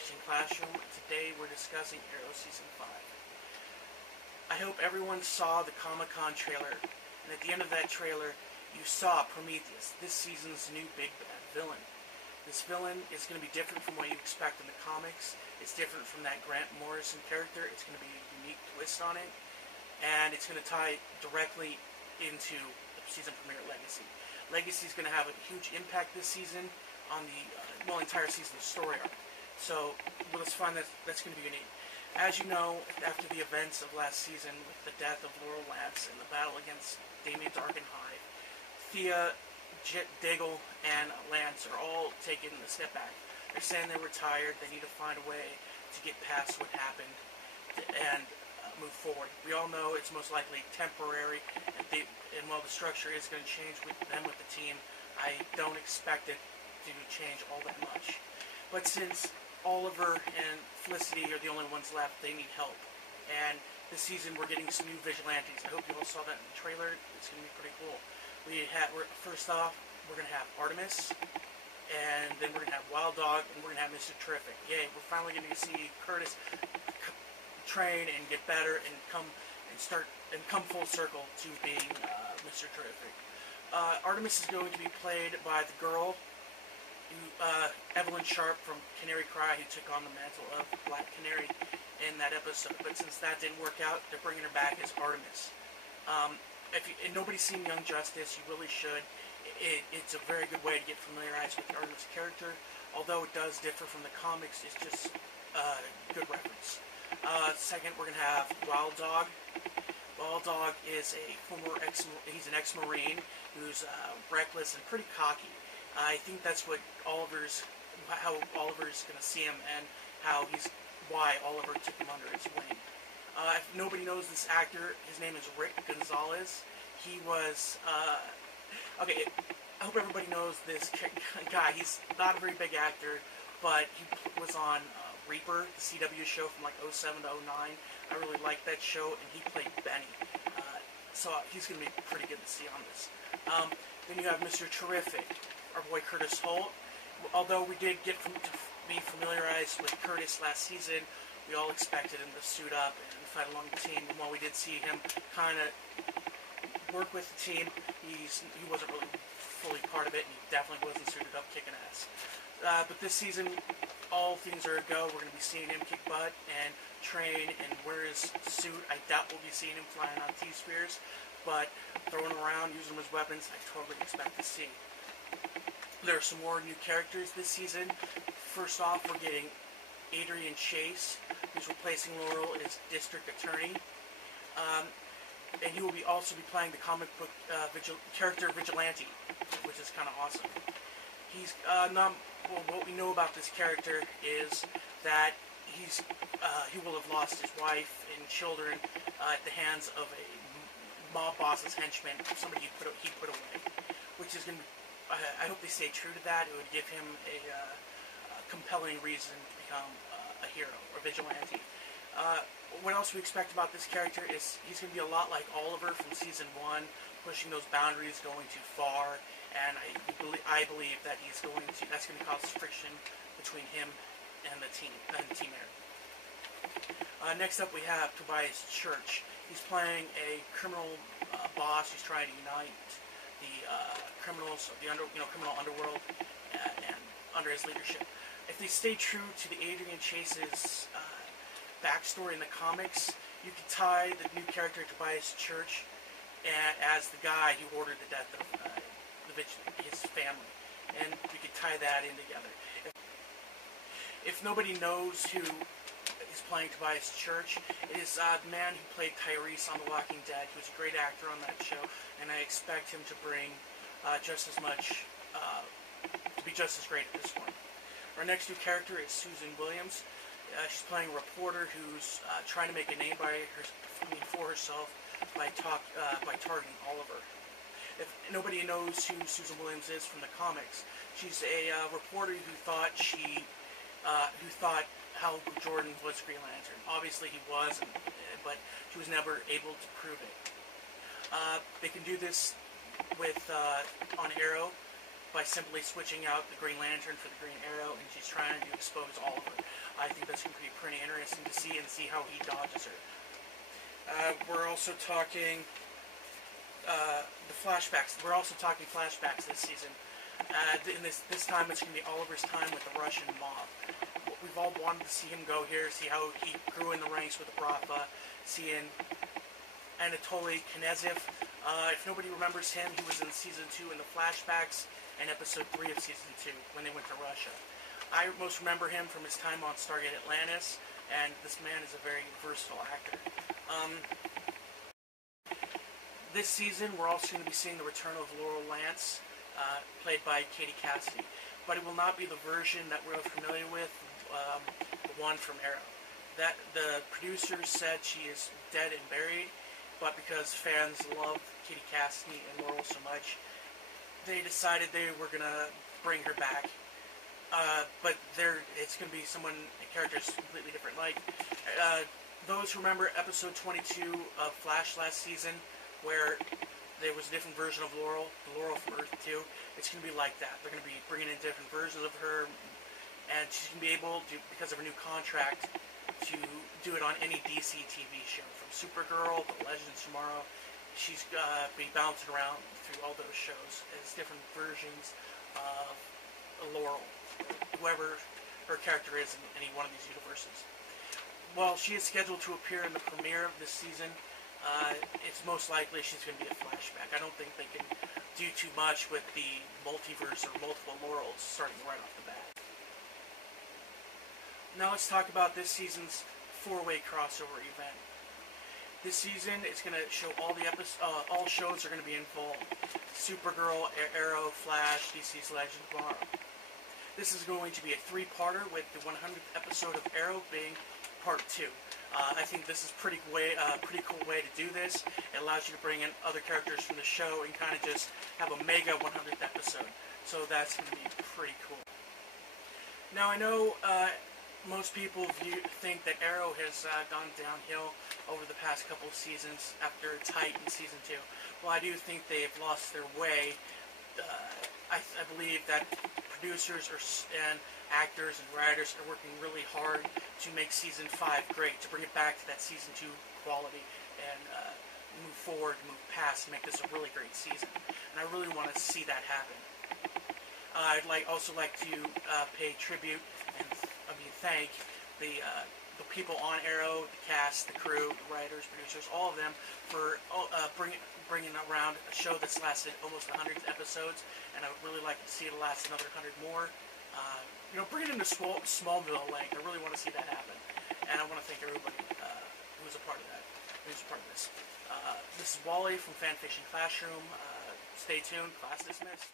Fiction Classroom. Today we're discussing Arrow Season 5. I hope everyone saw the Comic-Con trailer, and at the end of that trailer, you saw Prometheus, this season's new big bad villain. This villain is going to be different from what you expect in the comics. It's different from that Grant Morrison character. It's going to be a unique twist on it, and it's going to tie directly into the season premiere Legacy. Legacy is going to have a huge impact this season on the entire season's story arc. So let's find that's going to be unique. As you know, after the events of last season with the death of Laurel Lance and the battle against Damien Dark and Hive, Thea, Diggle, and Lance are all taking a step back. They're saying they're retired. They need to find a way to get past what happened and move forward. We all know it's most likely temporary, and while the structure is going to change with them with the team, I don't expect it to change all that much. But since Oliver and Felicity are the only ones left, they need help. And this season we're getting some new vigilantes. I hope you all saw that in the trailer. It's going to be pretty cool. First off, we're going to have Artemis, and then we're going to have Wild Dog, and we're going to have Mr. Terrific. Yay, we're finally going to see Curtis train and get better and come full circle to being Mr. Terrific. Artemis is going to be played by the girl, Evelyn Sharp from Canary Cry, who took on the mantle of Black Canary in that episode. But since that didn't work out, they're bringing her back as Artemis. If nobody's seen Young Justice, you really should. It's a very good way to get familiarized with the Artemis character. Although it does differ from the comics, it's just a good reference. Second, we're going to have Wild Dog. Wild Dog is he's an ex-Marine who's reckless and pretty cocky. I think that's how Oliver's going to see him, and why Oliver took him under his wing. If nobody knows this actor, his name is Rick Gonzalez. He was, okay, I hope everybody knows this guy. He's not a very big actor, but he was on Reaper, the CW show from like 07 to 09. I really liked that show, and he played Benny. So he's going to be pretty good to see on this. Then you have Mr. Terrific, our boy Curtis Holt. Although we did get to be familiarized with Curtis last season, we all expected him to suit up and fight along the team. And while we did see him kind of work with the team, he wasn't really fully part of it, and he definitely wasn't suited up kicking ass. But this season, all things are a go. We're going to be seeing him kick butt and train and wear his suit. I doubt we'll be seeing him flying on T-Spheres, but throwing him around, using him as weapons, I totally expect to see. There are some more new characters this season. First off, we're getting Adrian Chase, who's replacing Laurel as District Attorney. And he will also be playing the comic book character Vigilante, which is kind of awesome. What we know about this character is that he will have lost his wife and children at the hands of a mob boss's henchman, somebody he put away, which is going to be, I hope they stay true to that. It would give him a compelling reason to become a hero or vigilante. What else we expect about this character is he's going to be a lot like Oliver from Season 1, pushing those boundaries, going too far, and I believe that that's going to cause friction between him and the team, Team Arrow. Next up we have Tobias Church. He's playing a criminal boss who's trying to unite the criminals of the criminal underworld and under his leadership. If they stay true to the Adrian Chase's backstory in the comics, you could tie the new character Tobias Church as the guy who ordered the death of his family, and we could tie that in together. If nobody knows who is playing Tobias Church, it is the man who played Tyrese on The Walking Dead. He was a great actor on that show, and I expect him to bring just as much, to be just as great at this one. Our next new character is Susan Williams. She's playing a reporter who's trying to make a name for herself by targeting Oliver. If nobody knows who Susan Williams is from the comics, she's a reporter who thought Hal Jordan was Green Lantern. Obviously he was, but she was never able to prove it. They can do this on Arrow. by simply switching out the Green Lantern for the Green Arrow, and she's trying to expose Oliver. I think that's going to be pretty interesting to see, and see how he dodges her. We're also talking the flashbacks. We're also talking flashbacks this season. In this time, it's going to be Oliver's time with the Russian mob. We've all wanted to see him go here, see how he grew in the ranks with the Bratva, seeing Anatoly Knyazov. If nobody remembers him, he was in Season 2 in the flashbacks and Episode 3 of Season 2 when they went to Russia. I most remember him from his time on Stargate Atlantis, and this man is a very versatile actor. This season, we're also going to be seeing the return of Laurel Lance, played by Katie Cassidy. But it will not be the version that we're familiar with, the one from Arrow. That the producers said she is dead and buried, but because fans love Katie Cassidy and Laurel so much, they decided they were going to bring her back. But it's going to be a character completely different. Like, those who remember episode 22 of Flash last season, where there was a different version of Laurel from Earth 2, it's going to be like that. They're going to be bringing in different versions of her, and she's going to be able to, because of a new contract, to do it on any DC TV show. From Supergirl to Legends Tomorrow, she's be bouncing around through all those shows as different versions of Laurel, whoever her character is in any one of these universes. While she is scheduled to appear in the premiere of this season, it's most likely she's going to be a flashback. I don't think they can do too much with the multiverse or multiple Laurels starting right off the bat. Now let's talk about this season's 4-way crossover event. This season, it's going to show all shows are going to be involved. Supergirl, Arrow, Flash, DC's Legends Tomorrow. This is going to be a 3-parter, with the 100th episode of Arrow being part 2. I think this is pretty cool way to do this. It allows you to bring in other characters from the show and kind of just have a mega 100th episode. So that's going to be pretty cool. Now I know most people think that Arrow has gone downhill over the past couple of seasons after its height in Season 2. Well, I do think they have lost their way. I believe that producers and actors and writers are working really hard to make Season 5 great, to bring it back to that Season 2 quality, and move forward, move past, make this a really great season. And I really want to see that happen. I'd also like to pay tribute and thank the people on Arrow, the cast, the crew, the writers, producers, all of them for bringing around a show that's lasted almost 100 episodes, and I would really like to see it last another 100 more. Bring it into Smallville length. I really want to see that happen, and I want to thank everybody who was a part of that, who's a part of this. This is Wally from Fanfiction Classroom. Stay tuned. Class dismissed.